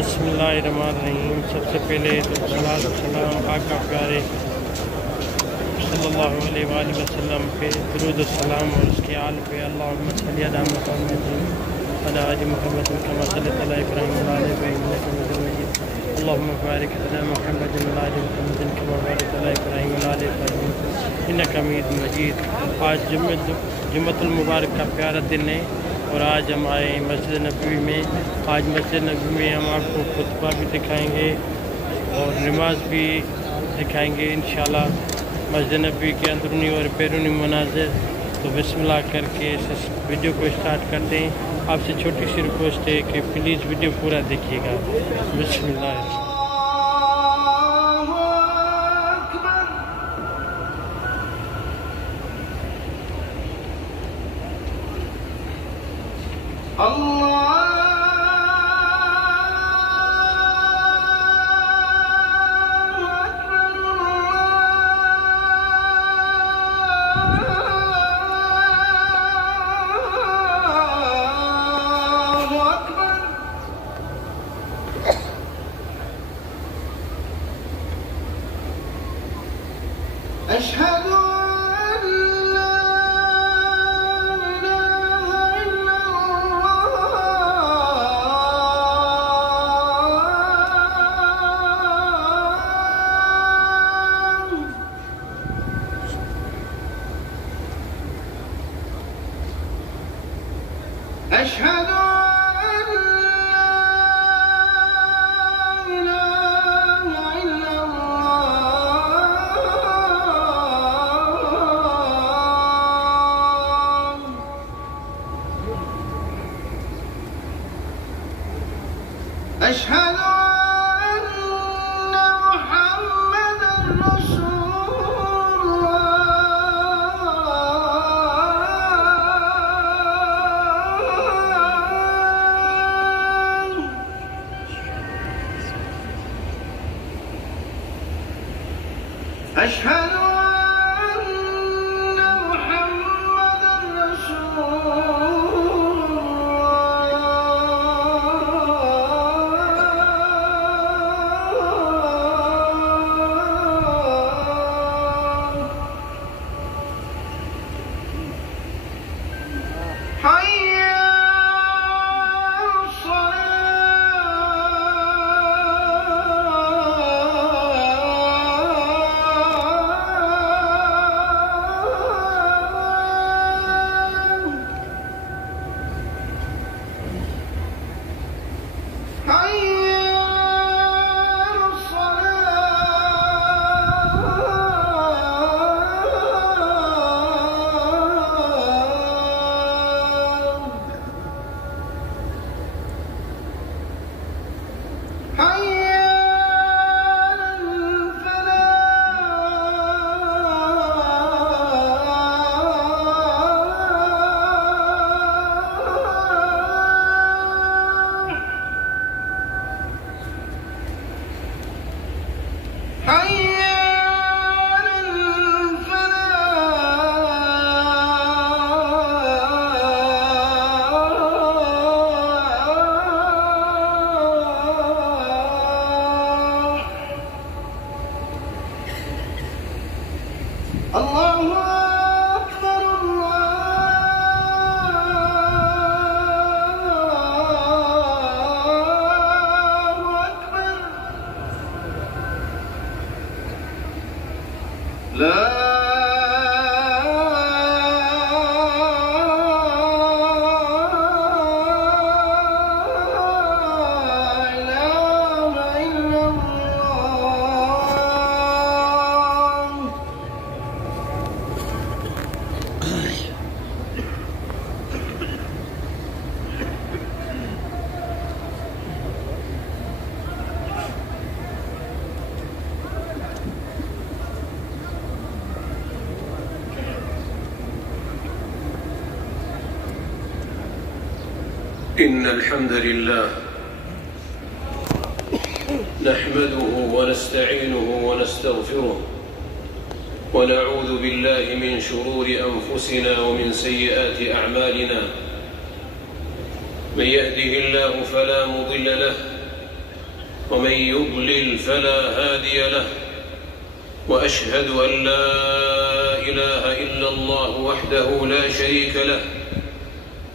बिस्मिल्लाहिर्रहमानिर्रहीम। सबसे पहले तो सलात व सलाम आका प्यारे सल्लल्लाहु अलैहि वसल्लम पे दुरूद सलाम और उसके आल पे अल्लाहुम्मा सल्ली अला मुहम्मद अला आलि मुहम्मद कमा सल्लैता अला इब्राहीम व अला आलि इब्राहीम इन्नका हमीदुम मजीद। अल्लाहुम्मा बारिक अला मुहम्मद व अला आलि मुहम्मद कमा बारकता अला इब्राहीम व अला आलि इब्राहीम इन्नका हमीदुम मजीद। आज जुम्मतुल मुबारक का प्यारा दिन है और आज हम आए मस्जिद नबवी में। आज मस्जिद नबवी में हम आपको खुतबा भी दिखाएंगे और नमाज भी दिखाएंगे इंशाल्लाह। मस्जिद नबवी के अंदरूनी और बैरूनी मनाज़िर। तो बिस्मिल्लाह करके इस वीडियो को स्टार्ट करते हैं। आपसे छोटी सी रिक्वेस्ट है कि प्लीज़ वीडियो पूरा देखिएगा। बिस्मिल्लाह। أشهد أن لا إله إلا الله أشهد أشهد أن محمدًا رسول الله أشهد أن محمدًا رسول إن الحمد لله نحمده ونستعينه ونستغفره ونعوذ بالله من شرور أنفسنا ومن سيئات أعمالنا. من يهده الله فلا مضل له ومن يضلل فلا هادي له، وأشهد أن لا إله إلا الله وحده لا شريك له،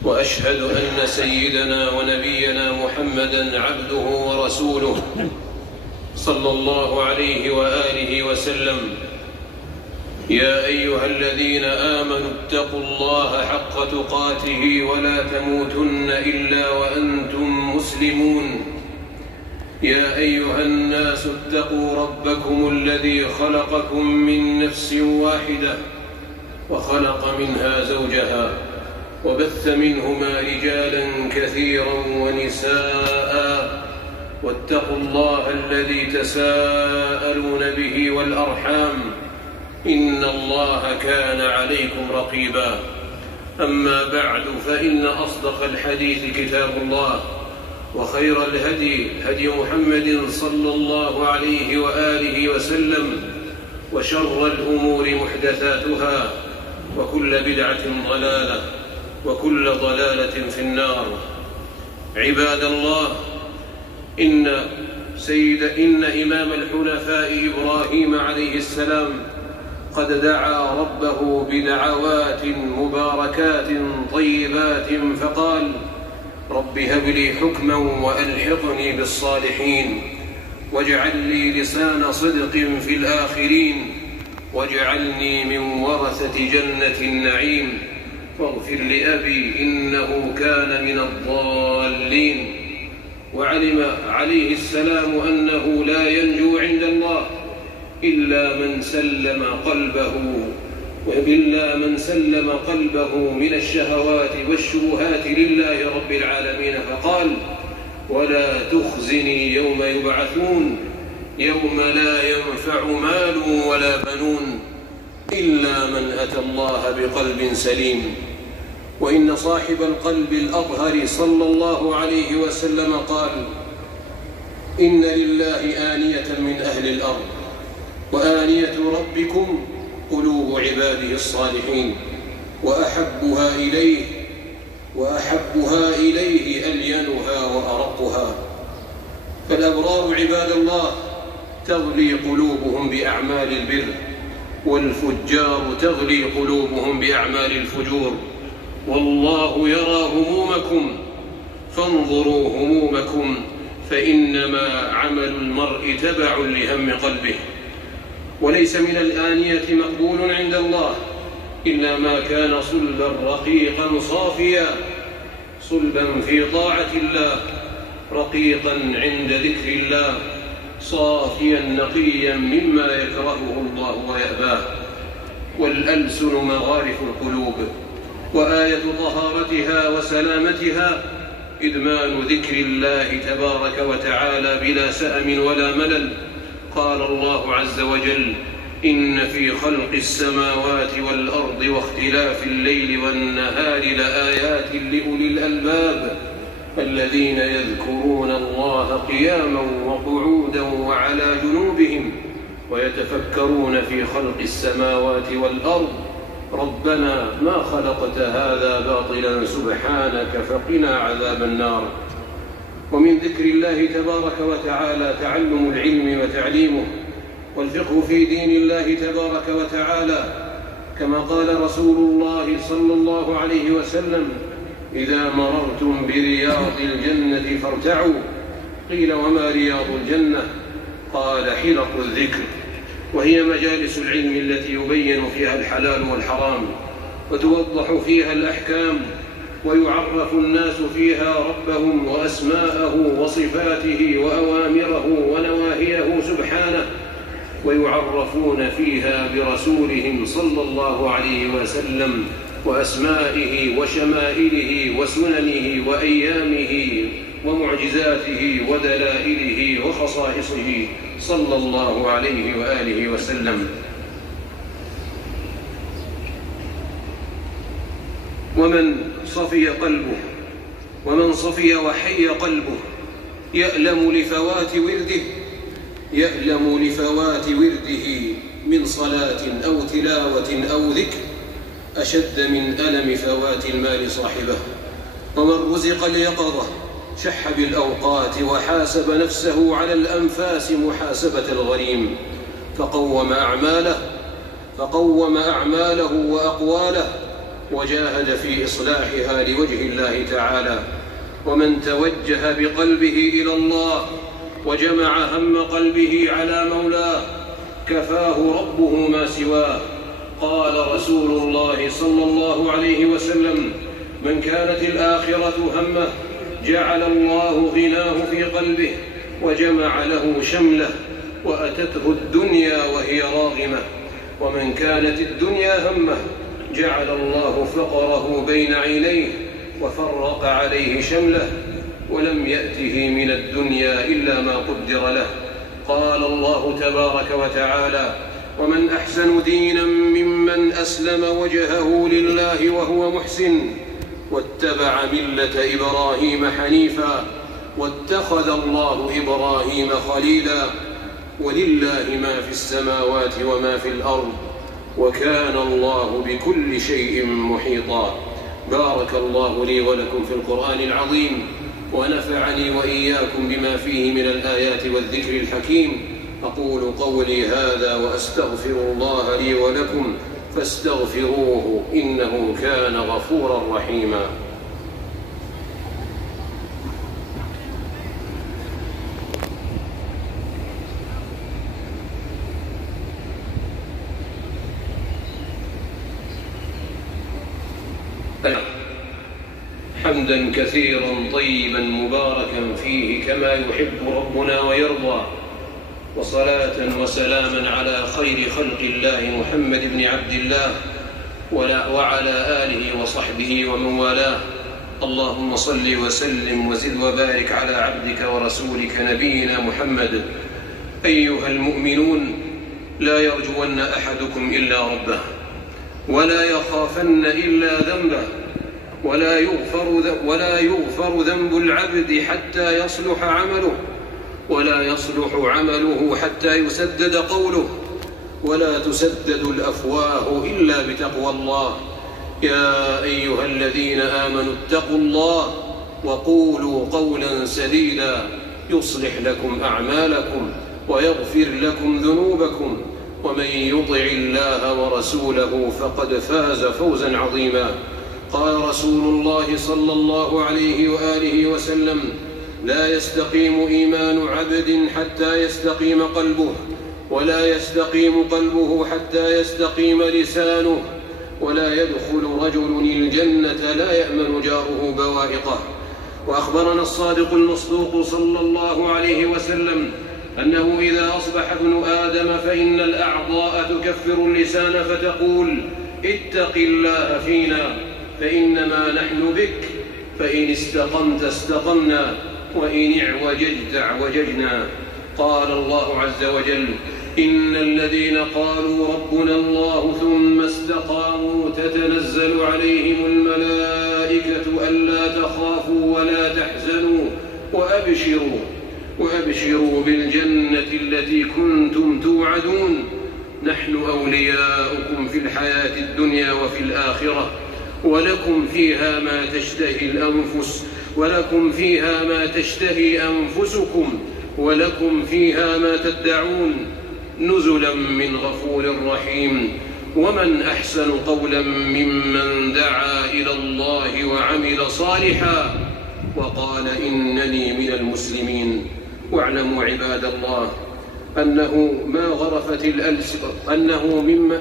وأشهد أن سيدنا ونبينا محمدًا عبده ورسوله صلى الله عليه وآله وسلم. يا أيها الذين آمنوا اتقوا الله حق تقاته ولا تموتن إلا وأنتم مسلمون. يا أيها الناس اتقوا ربكم الذي خلقكم من نفس واحدة وخلق منها زوجها وبث منهما رجالا كثيرا ونساء، واتقوا الله الذي تساءلون به والأرحام إن الله كان عليكم رقيبا. أما بعد، فإن أصدق الحديث كتاب الله، وخير الهدي هدي محمد صلى الله عليه وآله وسلم، وشر الأمور محدثاتها، وكل بدعة ضلالة، وكل ضلالة في النار. عباد الله، إن إمام الحنفاء إبراهيم عليه السلام قد دعا ربه بدعوات مباركات طيبات، فقال: رب هب لي حكما وألحقني بالصالحين، واجعل لي لسان صدق في الآخرين، واجعلني من ورثة جنة النعيم، واغفر لأبي إنه كان من الضالين. وعلم عليه السلام أنه لا ينجو عند الله إلا من سلم قلبه من الشهوات والشبهات لله رب العالمين، فقال: ولا تخزني يوم يبعثون يوم لا ينفع مال ولا بنون إلا من أتى الله بقلب سليم. وإن صاحب القلب الأطهر صلى الله عليه وسلم قال: إن لله آنية من أهل الأرض، وآنية ربكم قلوب عباده الصالحين، وأحبها إليه ألينها وأرقها. فالأبرار عباد الله تغلي قلوبهم بأعمال البر، والفجار تغلي قلوبهم بأعمال الفجور. والله يرى همومكم فانظروا همومكم، فإنما عمل المرء تبع لهم قلبه. وليس من الآنية مقبول عند الله إلا ما كان صلبا رقيقا صافيا، صلبا في طاعة الله، رقيقا عند ذكر الله، صافيا نقيا مما يكرهه الله ويأباه. والألسن مغارف القلوب، وآية طهارتها وسلامتها إدمان ذكر الله تبارك وتعالى بلا سأم ولا ملل. قال الله عز وجل: إن في خلق السماوات والأرض واختلاف الليل والنهار لآيات لأولي الألباب الذين يذكرون الله قياما وقعودا وعلى جنوبهم ويتفكرون في خلق السماوات والأرض ربنا ما خلقت هذا باطلا سبحانك فقنا عذاب النار. ومن ذكر الله تبارك وتعالى تعلم العلم وتعليمه، والفقه في دين الله تبارك وتعالى، كما قال رسول الله صلى الله عليه وسلم: إذا مررتم برياض الجنة فارتعوا. قيل: وما رياض الجنة؟ قال: حلق الذكر، وهي مجالس العلم التي يبين فيها الحلال والحرام، وتوضح فيها الأحكام، ويعرف الناس فيها ربهم وأسماءه وصفاته وأوامره ونواهيه سبحانه، ويعرفون فيها برسولهم صلى الله عليه وسلم وأسمائه وشمائله وسننه وأيامه ومعجزاته ودلائله وخصائصه صلى الله عليه وآله وسلم. ومن صفي وحي قلبه يألم لفوات ورده من صلاة أو تلاوة أو ذكر أشد من ألم فوات المال صاحبه. ومن رزق اليقظة شح بالأوقات وحاسب نفسه على الأنفاس محاسبة الغريم، فقوم أعماله وأقواله وجاهد في إصلاحها لوجه الله تعالى. ومن توجه بقلبه إلى الله وجمع هم قلبه على مولاه كفاه ربه ما سواه. قال رسول الله صلى الله عليه وسلم: من كانت الآخرة همه جعل الله غناه في قلبه وجمع له شمله وأتته الدنيا وهي راغمة. ومن كانت الدنيا همه جعل الله فقره بين عينيه وفرق عليه شمله ولم يأته من الدنيا إلا ما قدر له. قال الله تبارك وتعالى: ومن أحسن دينا ممن أسلم وجهه لله وهو محسن واتبع ملة إبراهيم حنيفا واتخذ الله إبراهيم خليلا ولله ما في السماوات وما في الأرض وكان الله بكل شيء محيطا. بارك الله لي ولكم في القرآن العظيم ونفعني وإياكم بما فيه من الآيات والذكر الحكيم. أقول قولي هذا وأستغفر الله لي ولكم فاستغفروه إنه كان غفورا رحيما. حمدا كثيرا طيبا مباركا فيه كما يحب ربنا ويرضى، وصلاة وسلاما على خير خلق الله محمد بن عبد الله وعلى آله وصحبه ومن والاه. اللهم صل وسلم وزد وبارك على عبدك ورسولك نبينا محمد. أيها المؤمنون، لا يرجون أحدكم إلا ربه ولا يخافن إلا ذنبه ولا يغفر ذنب العبد حتى يصلح عمله ولا يصلح عمله حتى يسدد قوله ولا تسدد الأفواه إلا بتقوى الله. يا أيها الذين آمنوا اتقوا الله وقولوا قولا سديدا يصلح لكم أعمالكم ويغفر لكم ذنوبكم ومن يطع الله ورسوله فقد فاز فوزا عظيما. قال رسول الله صلى الله عليه وآله وسلم: لا يستقيم إيمان عبد حتى يستقيم قلبه ولا يستقيم قلبه حتى يستقيم لسانه ولا يدخل رجل الجنة لا يأمن جاره بوائقه. وأخبرنا الصادق المصدوق صلى الله عليه وسلم أنه إذا أصبح ابن آدم فإن الأعضاء تكفر اللسان فتقول: اتق الله فينا فإنما نحن بك، فإن استقمت استقمنا وإن اعوججت اعوججنا. قال الله عز وجل: إن الذين قالوا ربنا الله ثم استقاموا تتنزل عليهم الملائكة ألا تخافوا ولا تحزنوا وأبشروا بالجنة التي كنتم توعدون، نحن أولياؤكم في الحياة الدنيا وفي الآخرة ولكم فيها ما تشتهي أنفسكم ولكم فيها ما تدعون، نزلا من غفور رحيم. ومن أحسن قولا ممن دعا إلى الله وعمل صالحا وقال إنني من المسلمين. واعلموا عباد الله أنه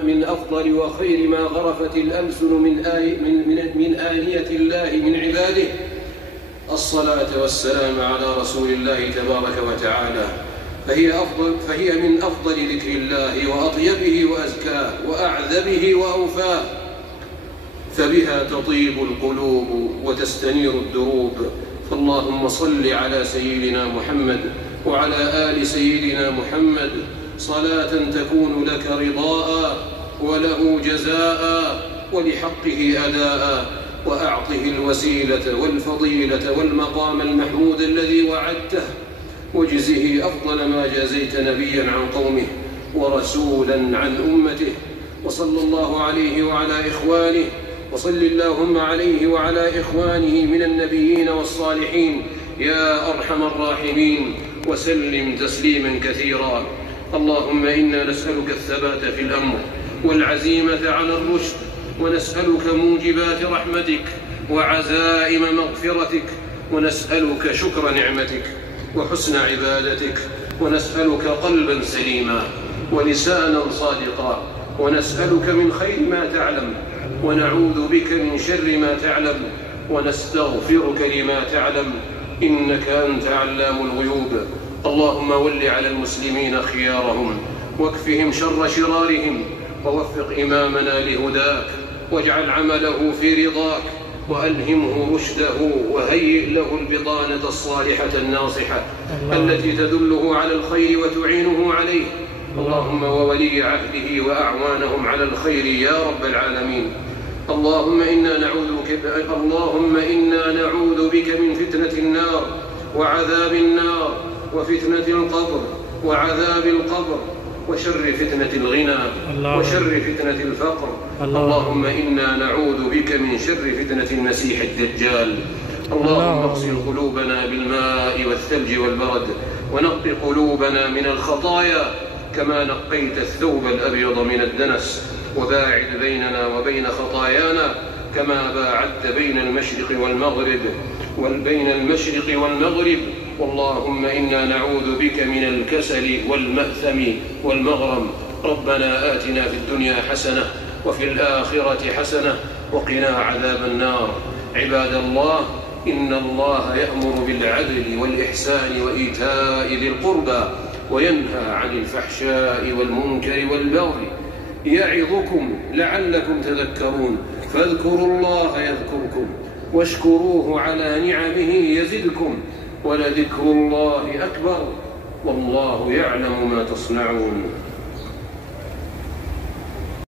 من أفضل وخير ما غرفت الألسن من آنية الله من عباده الصلاة والسلام على رسول الله تبارك وتعالى، فهي من أفضل ذكر الله وأطيبه وأزكاه وأعذبه وأوفاه، فبها تطيب القلوب وتستنير الدروب. فاللهم صل على سيدنا محمد وعلى آل سيدنا محمد صلاة تكون لك رضاء وله جزاء ولحقه أداء، وأعطه الوسيلة والفضيلة والمقام المحمود الذي وعدته، واجزه أفضل ما جازيت نبيا عن قومه ورسولا عن أمته. وصلى الله عليه وعلى إخوانه وصل اللهم عليه وعلى إخوانه من النبيين والصالحين يا أرحم الراحمين، وسلم تسليما كثيرا. اللهم إنا نسألك الثبات في الأمر والعزيمة على الرشد، ونسألك موجبات رحمتك وعزائم مغفرتك، ونسألك شكر نعمتك وحسن عبادتك، ونسألك قلبا سليما ولسانا صادقا، ونسألك من خير ما تعلم، ونعوذ بك من شر ما تعلم، ونستغفرك لما تعلم، إنك أنت علام الغيوب. اللهم ول على المسلمين خيارهم، واكفهم شر شرارهم، ووفق إمامنا لهداك، واجعل عمله في رضاك، وألهمه رشده، وهيئ له البطانة الصالحة الناصحة التي تدله على الخير وتعينه عليه. اللهم وولي عهده وأعوانهم على الخير يا رب العالمين. اللهم إنا نعوذ بك من فتنة النار وعذاب النار، وفتنة القبر وعذاب القبر، وشر فتنة الغنى وشر فتنة الفقر. اللهم إنا نعوذ بك من شر فتنة المسيح الدجال. اللهم اغسل قلوبنا بالماء والثلج والبرد، ونقِ قلوبنا من الخطايا كما نقيت الثوب الأبيض من الدنس، وباعد بيننا وبين خطايانا كما باعدت بين المشرق والمغرب. اللهم إنا نعوذ بك من الكسل والمأثم والمغرم. ربنا آتنا في الدنيا حسنة وفي الآخرة حسنة وقنا عذاب النار. عباد الله، إن الله يأمر بالعدل والإحسان وإيتاء ذي القربى، وينهى عن الفحشاء والمنكر والبغي، يعظكم لعلكم تذكرون. فاذكروا الله يذكركم، واشكروه على نعمه يزدكم، ولذكر الله أكبر، والله يعلم ما تصنعون.